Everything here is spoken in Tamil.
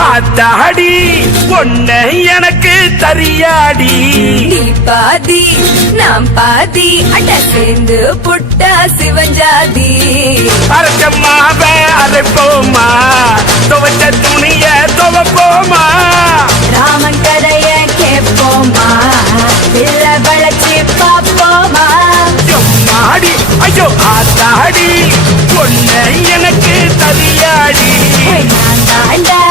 ஆத்தாடி பொண்ணு எனக்கு தரியாடி. நீ பாதி நாம் பாதி அட சேர்ந்து புட்டா சிவஞ்சாதி. அரைச்சம்மாவ அரைப்போமா, துவைச்ச துணிய துவப்போமா, ராமன் கதைய கேட்போமா, இல்ல வளர்ச்சி பாப்போமா. எம்மாடி ஐயோ ஆத்தாடி பொண்ணு எனக்கு தரியாடி. நான் தாண்டா